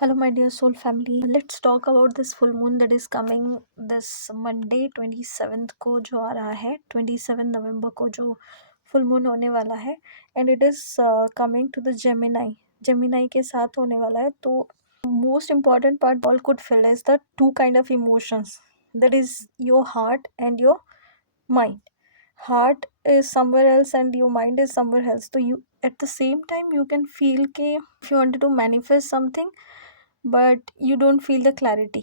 Hello, my dear soul family. Let's talk about this full moon that is coming this Monday 27th को जो आ रहा है 27 नवंबर को जो फुल मून होने वाला है and it is coming to the Gemini के साथ होने वाला है. तो most important part all could feel is the two kind of emotions that is your heart and your mind. Heart is somewhere else and your mind is somewhere else, so you at the same time you can feel कि if you wanted to manifest something but you don't feel the clarity.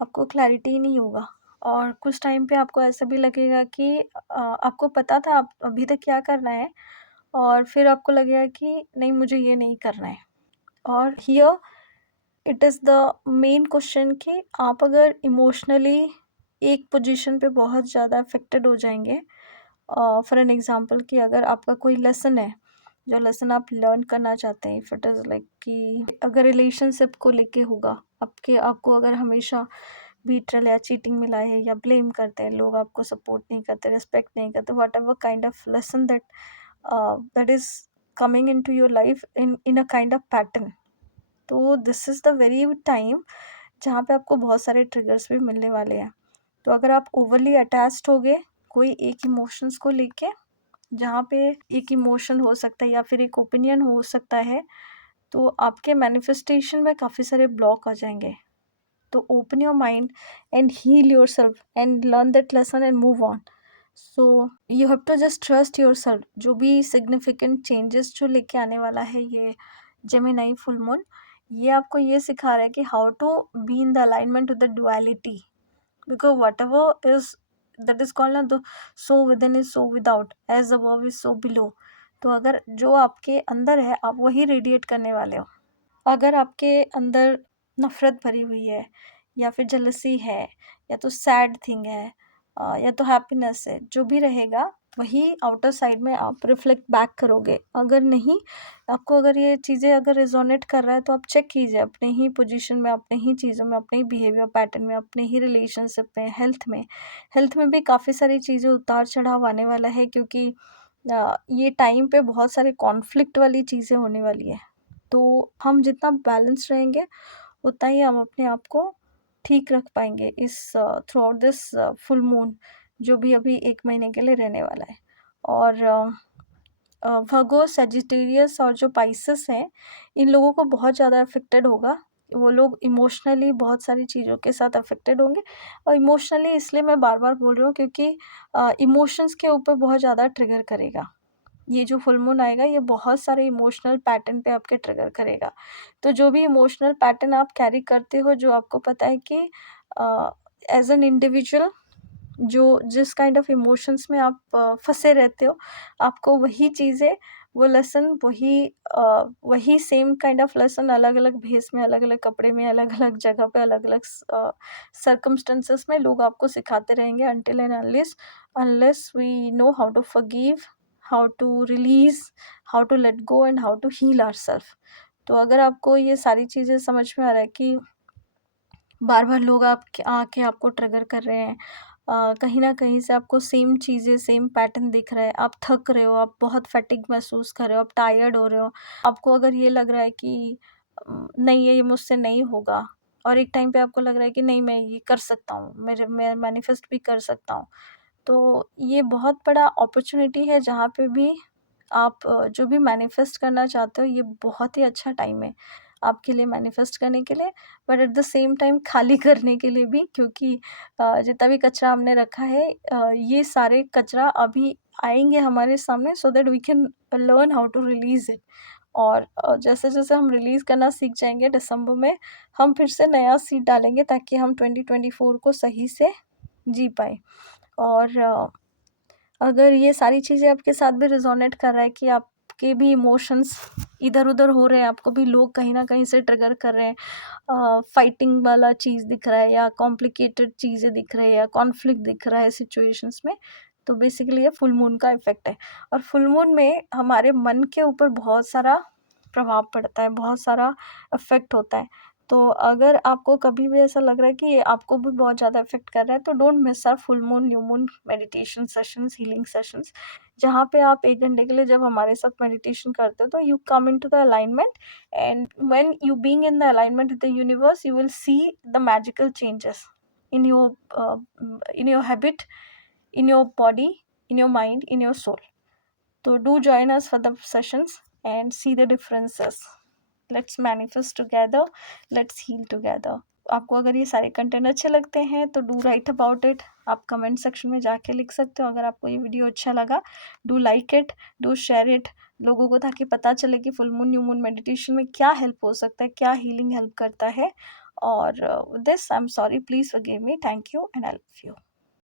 आपको clarity ही नहीं होगा और कुछ time पे आपको ऐसा भी लगेगा कि आपको पता था आप अभी तक क्या करना है और फिर आपको लगेगा कि नहीं मुझे ये नहीं करना है. और here it is the main question कि आप अगर इमोशनली एक पोजीशन पे बहुत ज़्यादा अफेक्टेड हो जाएंगे. फॉर एन एग्जांपल कि अगर आपका कोई लेसन है जो लेसन आप लर्न करना चाहते हैं, इफ़ इट इज़ लाइक कि अगर रिलेशनशिप को लेके होगा आपको अगर हमेशा बीट्रल या चीटिंग मिला है या ब्लेम करते हैं लोग, आपको सपोर्ट नहीं करते, रिस्पेक्ट नहीं करते, whatever kind of lesson that is coming in to your life in a kind of pattern. तो this is the very time जहाँ पे आपको बहुत सारे ट्रिगर्स भी मिलने वाले हैं. तो अगर आप ओवरली अटैच्ड हो गए कोई एक इमोशंस को लेके, जहाँ पे एक इमोशन हो सकता है या फिर एक ओपिनियन हो सकता है, तो आपके मैनिफेस्टेशन में काफ़ी सारे ब्लॉक आ जाएंगे. तो open your mind and heal yourself and learn that lesson and move on. So you have to just trust yourself. जो भी सिग्निफिकेंट चेंजेस जो लेके आने वाला है ये जेमिनाई फुल मून, ये आपको ये सिखा रहा है कि how to be in the alignment with the duality. Because whatever is that is called ना the so within is so without, as above is so below. तो अगर जो आपके अंदर है आप वही रेडिएट करने वाले हो. अगर आपके अंदर नफ़रत भरी हुई है या फिर जेलसी है या तो सैड थिंग है या तो हैप्पीनेस है, जो भी रहेगा वही आउटर साइड में आप रिफ्लेक्ट बैक करोगे. अगर नहीं, आपको अगर ये चीज़ें अगर रिजोनेट कर रहा है तो आप चेक कीजिए अपने ही पोजीशन में, अपने ही चीज़ों में, अपने ही बिहेवियर पैटर्न में, अपने ही रिलेशनशिप में, हेल्थ में भी काफ़ी सारी चीज़ें उतार चढ़ाव आने वाला है क्योंकि ये टाइम पे बहुत सारे कॉन्फ्लिक्ट वाली चीज़ें होने वाली है. तो हम जितना बैलेंस रहेंगे उतना ही हम अपने आप को ठीक रख पाएंगे इस through out this full moon जो भी अभी 1 महीने के लिए रहने वाला है. और वर्गो, सेजिटेरियस और जो पाइसेस हैं, इन लोगों को बहुत ज़्यादा अफेक्टेड होगा. वो लोग इमोशनली बहुत सारी चीज़ों के साथ अफेक्टेड होंगे. और इमोशनली इसलिए मैं बार बार बोल रही हूँ क्योंकि इमोशंस के ऊपर बहुत ज़्यादा ट्रिगर करेगा. ये जो फुल मून आएगा ये बहुत सारे इमोशनल पैटर्न पे आपके ट्रिगर करेगा. तो जो भी इमोशनल पैटर्न आप कैरी करते हो, जो आपको पता है कि एज एन इंडिविजुअल जो जिस काइंड ऑफ इमोशंस में आप फंसे रहते हो, आपको वही चीज़ें, वो लेसन, वही सेम काइंड ऑफ लेसन अलग अलग भेस में, अलग अलग कपड़े में, अलग अलग जगह पे, अलग अलग सर्कमस्टेंसेस में लोग आपको सिखाते रहेंगे until and unless we know how to forgive, how to release, how to let go and how to heal ourself. तो अगर आपको ये सारी चीज़ें समझ में आ रहा है कि बार बार लोग आप आके आपको ट्रिगर कर रहे हैं, कहीं ना कहीं से आपको सेम चीज़ें, सेम पैटर्न दिख रहा है, आप थक रहे हो, आप बहुत फैटिग महसूस कर रहे हो, आप टायर्ड हो रहे हो, आपको अगर ये लग रहा है कि नहीं ये मुझसे नहीं होगा, और एक टाइम पे आपको लग रहा है कि नहीं मैं ये कर सकता हूँ, मैं मैनिफेस्ट भी कर सकता हूँ. तो ये बहुत बड़ा अपॉर्चुनिटी है जहाँ पे भी आप जो भी मैनिफेस्ट करना चाहते हो, ये बहुत ही अच्छा टाइम है आपके लिए मैनिफेस्ट करने के लिए. But at the same time खाली करने के लिए भी, क्योंकि जितना भी कचरा हमने रखा है, ये सारे कचरा अभी आएंगे हमारे सामने so that we can learn how to release it. और जैसे जैसे हम रिलीज़ करना सीख जाएंगे दिसंबर में, हम फिर से नया सीड डालेंगे ताकि हम 2024 को सही से जी पाए. और अगर ये सारी चीज़ें आपके साथ भी रिजोनेट कर रहा है कि आपके भी इमोशंस इधर-उधर हो रहे हैं, आपको भी लोग कहीं न कहीं से ट्रिगर कर रहे हैं, फाइटिंग वाला चीज़ दिख रहा है या कॉम्प्लिकेटेड चीज़ें दिख रही है या कॉन्फ्लिक्ट दिख रहा है सिचुएशंस में, तो बेसिकली ये फुल मून का इफ़ेक्ट है. और फुल मून में हमारे मन के ऊपर बहुत सारा प्रभाव पड़ता है, बहुत सारा इफ़ेक्ट होता है. तो अगर आपको कभी भी ऐसा लग रहा है कि ये आपको भी बहुत ज़्यादा इफ़ेक्ट कर रहा है, तो don't miss our full moon, new moon meditation sessions, healing sessions, जहाँ पे आप 1 घंटे के लिए जब हमारे साथ मेडिटेशन करते हो, तो you come into the alignment, and when you being in the alignment with the universe, you will see the magical changes in your in your habit, in your body, in your mind, in your soul. So do join us for the sessions and see the differences. Let's manifest together, let's heal together. आपको अगर ये सारे content अच्छे लगते हैं तो do right about it, आप comment section में जाके लिख सकते हो। अगर आपको ये वीडियो अच्छा लगा, do like it, do share it लोगों को, ताकि पता चले कि full moon new moon meditation में क्या हेल्प हो सकता है, क्या हीलिंग हेल्प करता है। और this I am sorry, please forgive me, thank you and I love you.